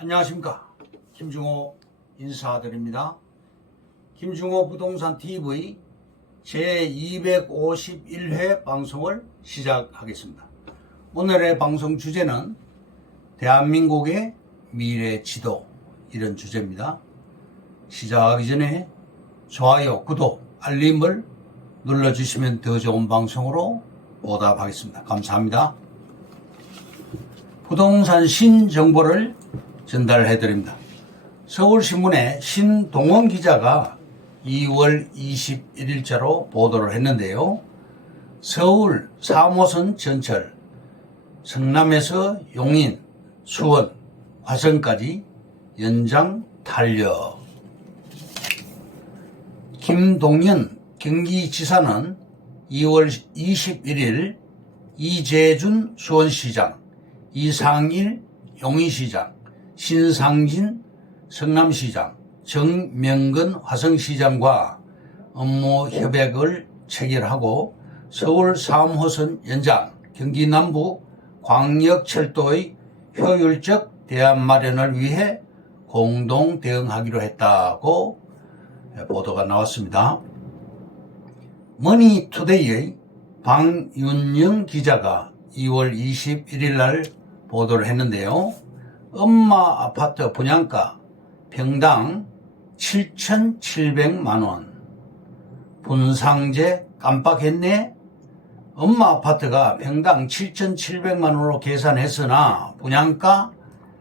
안녕하십니까. 김중호 인사드립니다. 김중호 부동산 TV 제251회 방송을 시작하겠습니다. 오늘의 방송 주제는 대한민국의 미래 지도, 이런 주제입니다. 시작하기 전에 좋아요, 구독, 알림을 눌러주시면 더 좋은 방송으로 보답하겠습니다. 감사합니다. 부동산 신정보를 전달해드립니다. 서울신문의 신동원 기자가 2월 21일자로 보도를 했는데요. 서울 3호선 전철, 성남에서 용인, 수원, 화성까지 연장 탄력. 김동연 경기지사는 2월 21일 이재준 수원시장, 이상일 용인시장, 신상진 성남시장, 정명근 화성시장과 업무 협약을 체결하고 서울 3호선 연장, 경기 남부 광역철도의 효율적 대안 마련을 위해 공동 대응하기로 했다고 보도가 나왔습니다. 머니투데이의 방윤영 기자가 2월 21일 날 보도를 했는데요. 엄마 아파트 분양가 평당 7,700만원. 분상제 깜빡했네. 엄마 아파트가 평당 7,700만원으로 계산했으나 분양가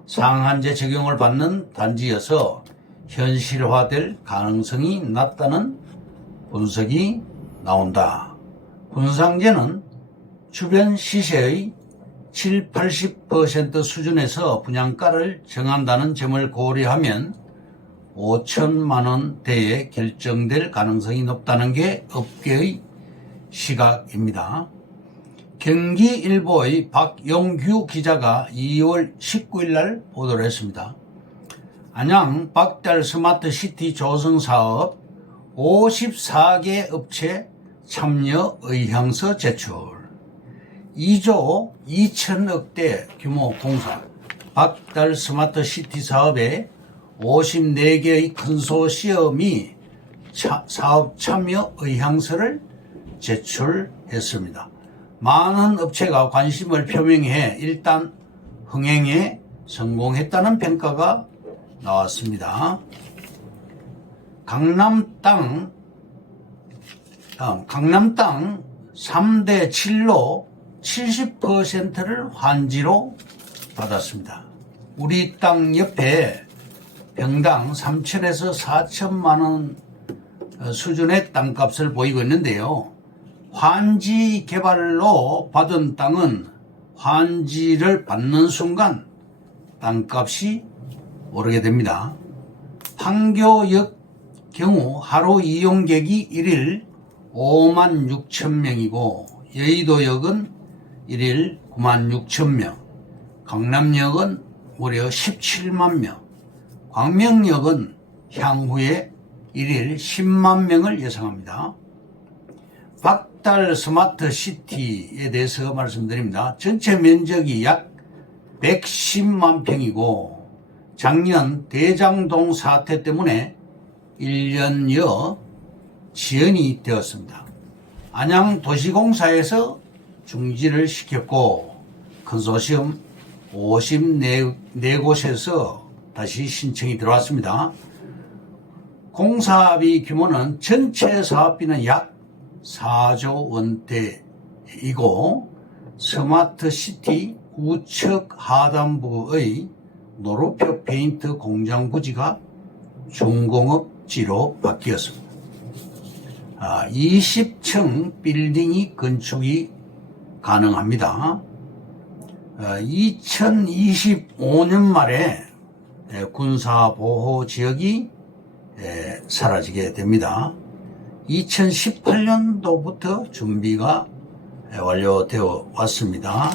상한제 적용을 받는 단지여서 현실화될 가능성이 낮다는 분석이 나온다. 분상제는 주변 시세의 7, 80% 수준에서 분양가를 정한다는 점을 고려하면 5천만 원대에 결정될 가능성이 높다는 게 업계의 시각입니다. 경기일보의 박용규 기자가 2월 19일 날 보도를 했습니다. 안양 박달 스마트시티 조성 사업 54개 업체 참여 의향서 제출. 2조 2천억대 규모 공사 박달 스마트시티 사업에 54개의 컨소시엄이 사업 참여 의향서를 제출했습니다. 많은 업체가 관심을 표명해 일단 흥행에 성공했다는 평가가 나왔습니다. 강남 땅 3대 7로 70%를 환지로 받았습니다. 우리 땅 옆에 평당 3천에서 4천만 원 수준의 땅값을 보이고 있는데요. 환지 개발로 받은 땅은 환지를 받는 순간 땅값이 오르게 됩니다. 판교역 경우 하루 이용객이 1일 5만 6천 명이고 여의도역은 1일 9만 6천 명, 강남역은 무려 17만 명, 광명역은 향후에 1일 10만 명을 예상합니다. 박달 스마트시티에 대해서 말씀드립니다. 전체 면적이 약 110만 평이고 작년 대장동 사태 때문에 1년여 지연이 되었습니다. 안양도시공사에서 중지를 시켰고 컨소시엄 54곳에서 다시 신청이 들어왔습니다. 공사비 규모는 전체 사업비는 약 4조 원대이고 스마트시티 우측 하단부의 노루표 페인트 공장 부지가 준공업지로 바뀌었습니다. 20층 빌딩이 건축이 가능합니다. 2025년 말에 군사보호지역이 사라지게 됩니다. 2018년도부터 준비가 완료되어 왔습니다.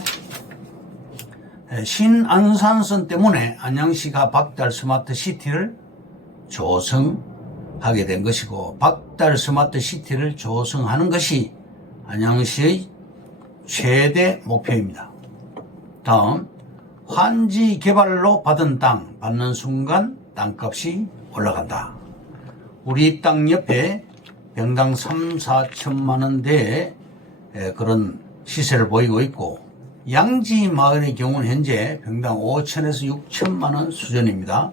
신안산선 때문에 안양시가 박달 스마트시티를 조성하게 된 것이고 박달 스마트시티를 조성하는 것이 안양시의 최대 목표입니다. 다음 환지 개발로 받은 땅 받는 순간 땅값이 올라간다. 우리 땅 옆에 병당 3, 4천만 원대의 그런 시세를 보이고 있고, 양지 마을의 경우는 현재 병당 5천에서 6천만 원 수준입니다.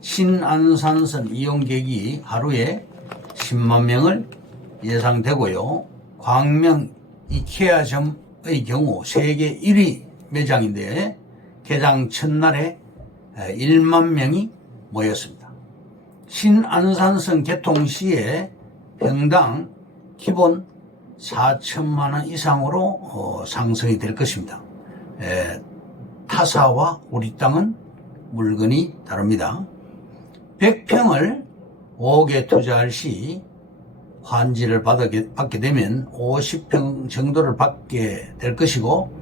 신안산선 이용객이 하루에 10만 명을 예상되고요. 광명 이케아점의 경우 세계 1위 매장인데 개장 첫날에 1만 명이 모였습니다. 신안산선 개통 시에 평당 기본 4천만 원 이상으로 상승이 될 것입니다. 타사와 우리 땅은 물건이 다릅니다. 100평을 5억에 투자할 시 환지를 받게 되면 50평 정도를 받게 될 것이고,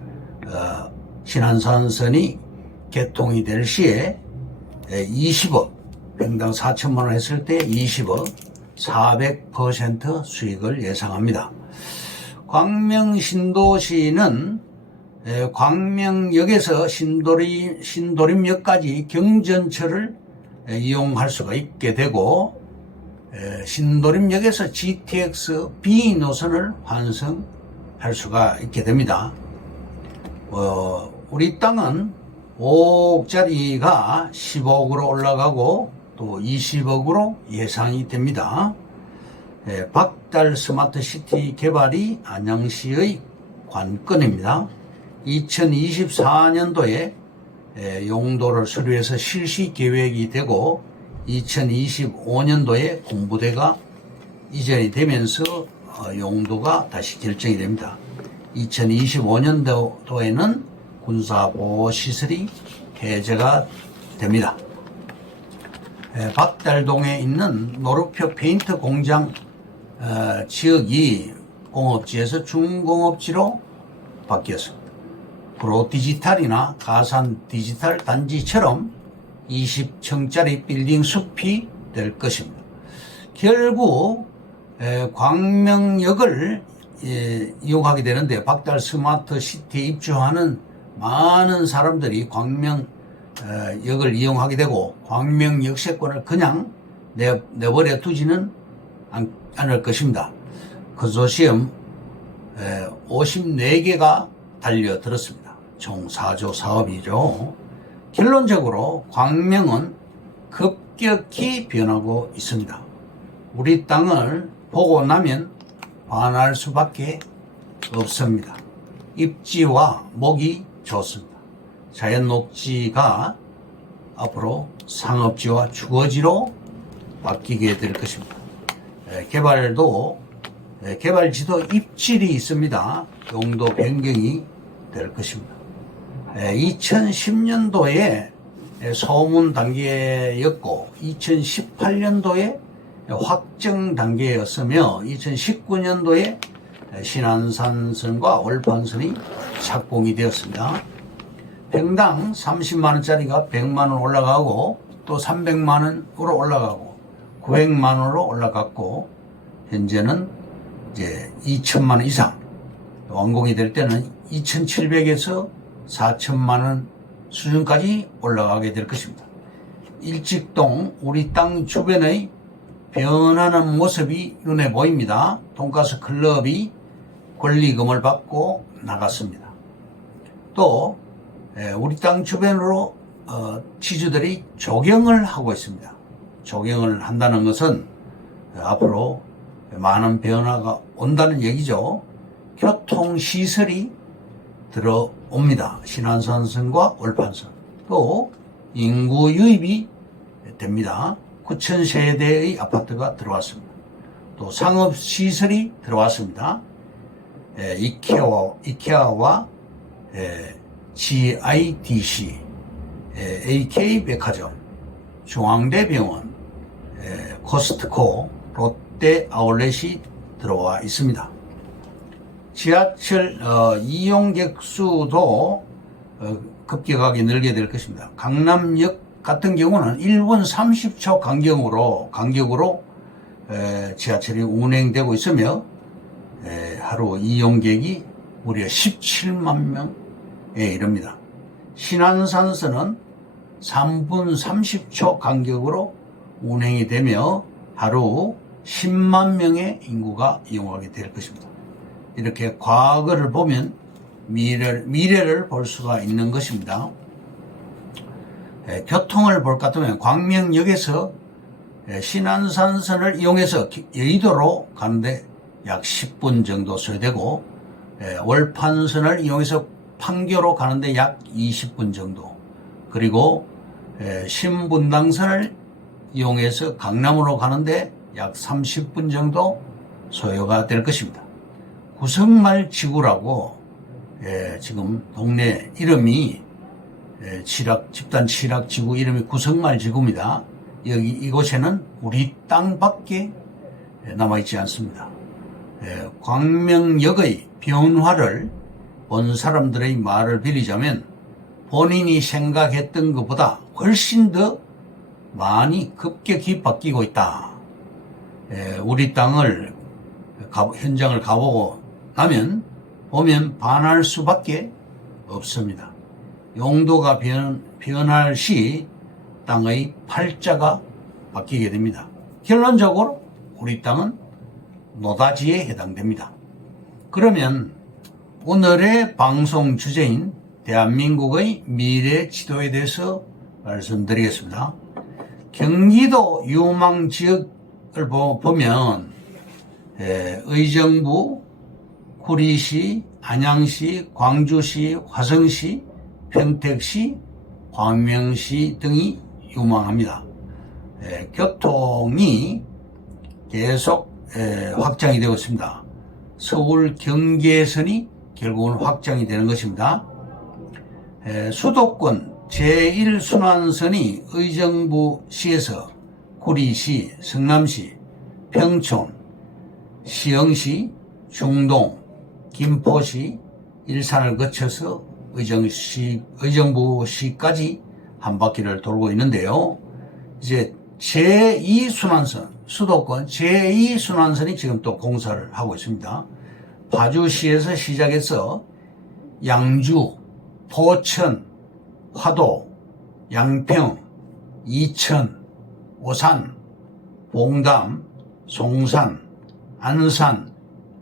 신안산선이 개통이 될 시에 20억, 평당 4천만 원 했을 때 20억, 400% 수익을 예상합니다. 광명 신도시는 광명역에서 신도림역까지 경전철을 이용할 수가 있게 되고, 신도림역에서 GTX B 노선을 환승할 수가 있게 됩니다. 우리 땅은 5억짜리가 10억으로 올라가고 또 20억으로 예상이 됩니다. 박달 스마트시티 개발이 안양시의 관건입니다. 2024년도에 용도를 수료해서 실시 계획이 되고 2025년도에 공부대가 이전이 되면서 용도가 다시 결정이 됩니다. 2025년도에는 군사보호시설이 해제가 됩니다. 박달동에 있는 노르표 페인트 공장 지역이 공업지에서 중공업지로 바뀌었습니다. 프로디지털이나 가산 디지털 단지처럼 20층짜리 빌딩 숲이 될 것입니다. 결국 광명역을 이용하게 되는데, 박달 스마트 시티에 입주하는 많은 사람들이 광명역을 이용하게 되고 광명 역세권을 그냥 내버려 두지는 않을 것입니다. 건소시엄 54개가 달려들었습니다. 총 4조 사업이죠. 결론적으로 광명은 급격히 변하고 있습니다. 우리 땅을 보고 나면 반할 수밖에 없습니다. 입지와 목이 좋습니다. 자연 녹지가 앞으로 상업지와 주거지로 바뀌게 될 것입니다. 개발지도 입질이 있습니다. 용도 변경이 될 것입니다. 2010년도에 소문 단계였고 2018년도에 확정 단계였으며 2019년도에 신안산선과 월판선이 착공이 되었습니다. 평당 30만원짜리가 100만원 올라가고 또 300만원으로 올라가고 900만원으로 올라갔고, 현재는 이제 2천만원 이상, 완공이 될 때는 2,700에서 4천만원 수준까지 올라가게 될 것입니다. 일직동 우리 땅 주변의 변하는 모습이 눈에 보입니다. 돈가스 클럽이 권리금을 받고 나갔습니다. 또 우리 땅 주변으로 지주들이 조경을 하고 있습니다. 조경을 한다는 것은 앞으로 많은 변화가 온다는 얘기죠. 교통시설이 들어옵니다. 신안산선과 월판선. 또 인구 유입이 됩니다. 9,000세대의 아파트가 들어왔습니다. 또 상업시설이 들어왔습니다. 이케아와 GIDC, AK백화점, 중앙대병원, 코스트코, 롯데 아울렛이 들어와 있습니다. 지하철 이용객 수도 급격하게 늘게 될 것입니다. 강남역 같은 경우는 1분 30초 간격으로 지하철이 운행되고 있으며 하루 이용객이 무려 17만 명에 이릅니다. 신안산선은 3분 30초 간격으로 운행이 되며 하루 10만 명의 인구가 이용하게 될 것입니다. 이렇게 과거를 보면 미래를 볼 수가 있는 것입니다. 교통을 볼 것 같으면 광명역에서 신안산선을 이용해서 여의도로 가는데 약 10분 정도 소요되고, 월판선을 이용해서 판교로 가는데 약 20분 정도, 그리고 신분당선을 이용해서 강남으로 가는데 약 30분 정도 소요가 될 것입니다. 구성말 지구라고 지금 동네 이름이 집단 칠학 지구 이름이 구성말 지구입니다. 이곳에는 우리 땅밖에 남아있지 않습니다. 광명역의 변화를 본 사람들의 말을 빌리자면 본인이 생각했던 것보다 훨씬 더 많이 급격히 바뀌고 있다. 우리 땅을 현장을 가보고 나면 보면 반할 수밖에 없습니다. 용도가 변할 시 땅의 팔자가 바뀌게 됩니다. 결론적으로 우리 땅은 노다지에 해당됩니다. 그러면 오늘의 방송 주제인 대한민국의 미래 지도에 대해서 말씀드리겠습니다. 경기도 유망 지역을 보면 의정부, 구리시, 안양시, 광주시, 화성시, 평택시, 광명시 등이 유망합니다. 교통이 계속 확장이 되고 있습니다. 서울 경계선이 결국은 확장이 되는 것입니다. 수도권 제1순환선이 의정부시에서 구리시, 성남시, 평촌, 시흥시, 중동, 김포시, 일산을 거쳐서 의정부시까지 한 바퀴를 돌고 있는데요. 이제 제2순환선, 수도권 제2순환선이 지금 또 공사를 하고 있습니다. 파주시에서 시작해서 양주, 포천, 화도, 양평, 이천, 오산, 봉담, 송산, 안산,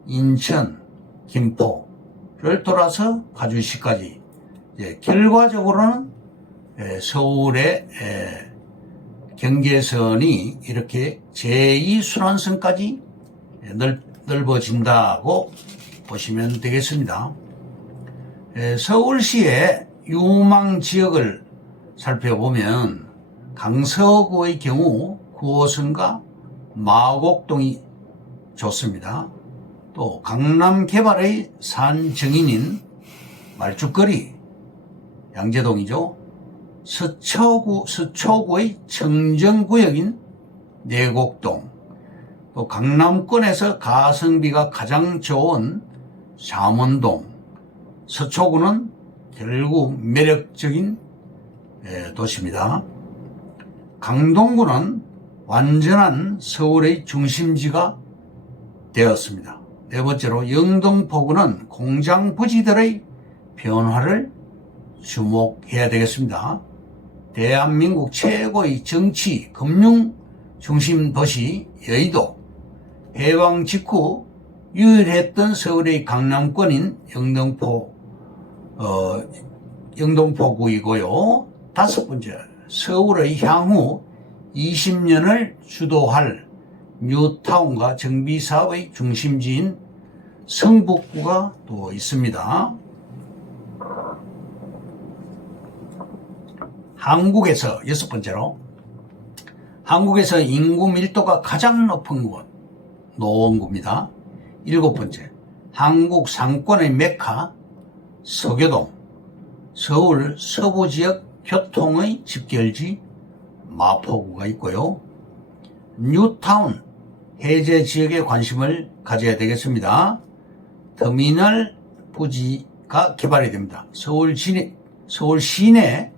인천, 김포를 돌아서 파주시까지, 결과적으로는 서울의 경계선이 이렇게 제2순환선까지 넓어진다고 보시면 되겠습니다. 서울시의 유망 지역을 살펴보면 강서구의 경우 9호선과 마곡동이 좋습니다. 또 강남 개발의 산증인인 말죽거리, 양재동이죠. 서초구의 청정구역인 내곡동, 또 강남권에서 가성비가 가장 좋은 잠원동, 서초구는 결국 매력적인 도시입니다. 강동구는 완전한 서울의 중심지가 되었습니다. 네 번째로 영등포구는 공장 부지들의 변화를 주목해야 되겠습니다. 대한민국 최고의 정치, 금융 중심 도시 여의도, 해방 직후 유일했던 서울의 강남권인 영등포구이고요. 다섯 번째, 서울의 향후 20년을 주도할 뉴타운과 정비사업의 중심지인 성북구가 또 있습니다. 한국에서 여섯 번째로, 한국에서 인구 밀도가 가장 높은 곳 노원구입니다. 일곱 번째, 한국 상권의 메카 서교동, 서울 서부지역 교통의 집결지 마포구가 있고요. 뉴타운 해제 지역에 관심을 가져야 되겠습니다. 터미널 부지가 개발이 됩니다. 서울 시내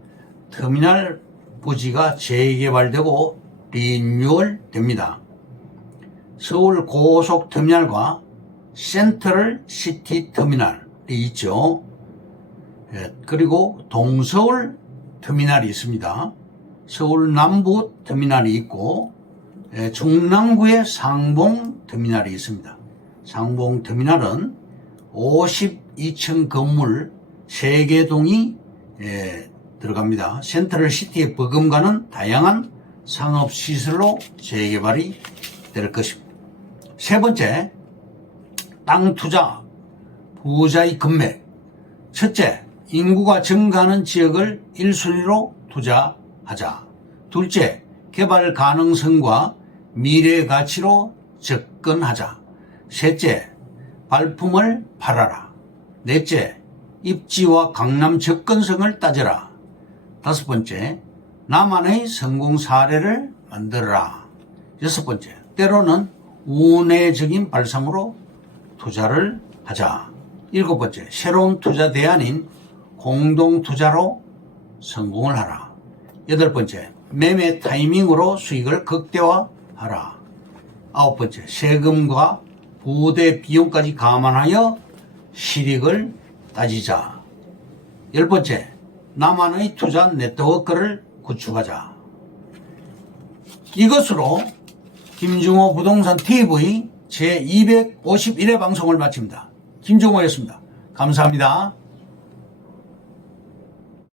터미널 부지가 재개발되고 리뉴얼 됩니다. 서울 고속터미널과 센트럴 시티 터미널이 있죠. 그리고 동서울 터미널이 있습니다. 서울 남부 터미널이 있고 중랑구에 상봉 터미널이 있습니다. 상봉 터미널은 52층 건물 3개 동이 들어갑니다. 센트럴시티에 버금가는 다양한 상업시설로 재개발이 될 것입니다. 세 번째, 땅 투자, 부자의 금맥. 첫째, 인구가 증가하는 지역을 1순위로 투자하자. 둘째, 개발 가능성과 미래 가치로 접근하자. 셋째, 발품을 팔아라. 넷째, 입지와 강남 접근성을 따져라. 다섯 번째, 나만의 성공 사례를 만들어라. 여섯 번째, 때로는 운회적인 발상으로 투자를 하자. 일곱 번째, 새로운 투자 대안인 공동 투자로 성공을 하라. 여덟 번째, 매매 타이밍으로 수익을 극대화하라. 아홉 번째, 세금과 부대 비용까지 감안하여 실익을 따지자. 열 번째, 나만의 투자 네트워크를 구축하자. 이것으로 김종호 부동산 TV 제251회 방송을 마칩니다. 김종호였습니다. 감사합니다.